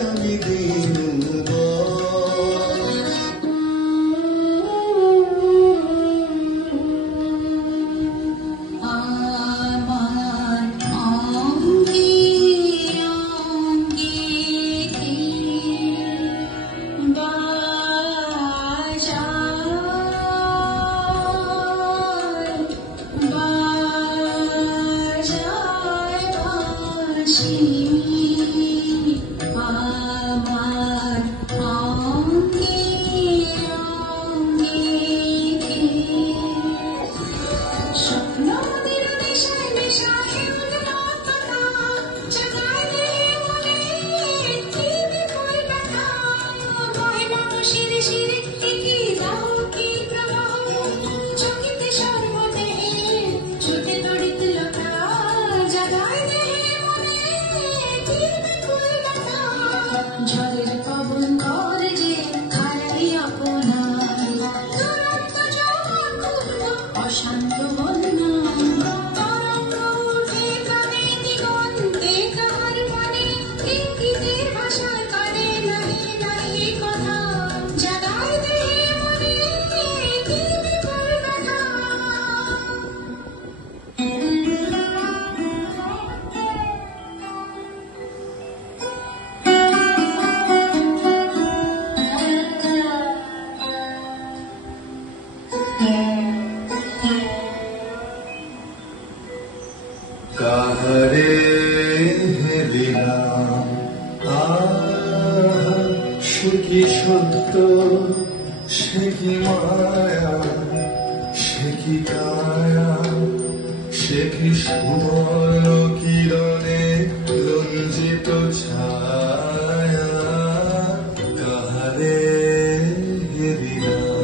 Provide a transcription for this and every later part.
আমি দিনু কাহারে দিলাম সে কি সত্য সে কি মায়া সে কি কায়া সে কি সুবর্ণ কিরণে রঞ্জিত ছায়া কাহারে দিলাম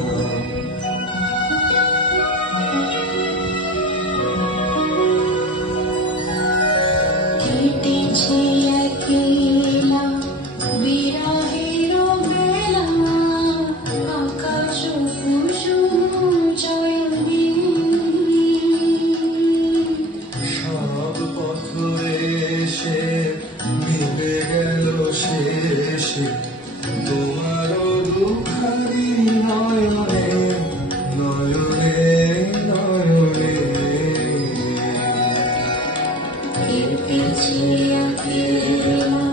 কেটেছে একলা বিরহের বেলা আকাশ কুসুম চয়নি সব পথরে এসে মিলে গেল শেষে তোমার দুখারি নয়নে নয়নে নয়নে কেটেছে একলা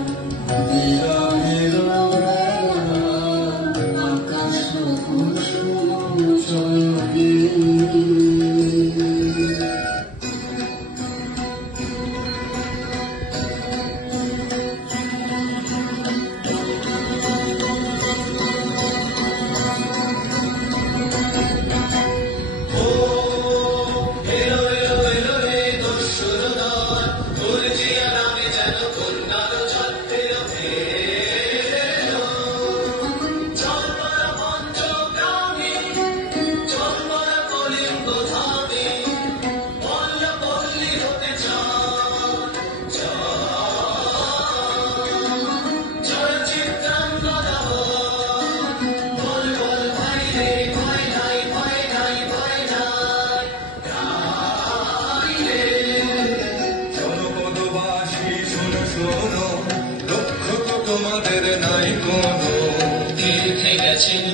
বিরহের বেলা আকাশ কুসুম চয়নি তোমাদের নাই কোনো গেছে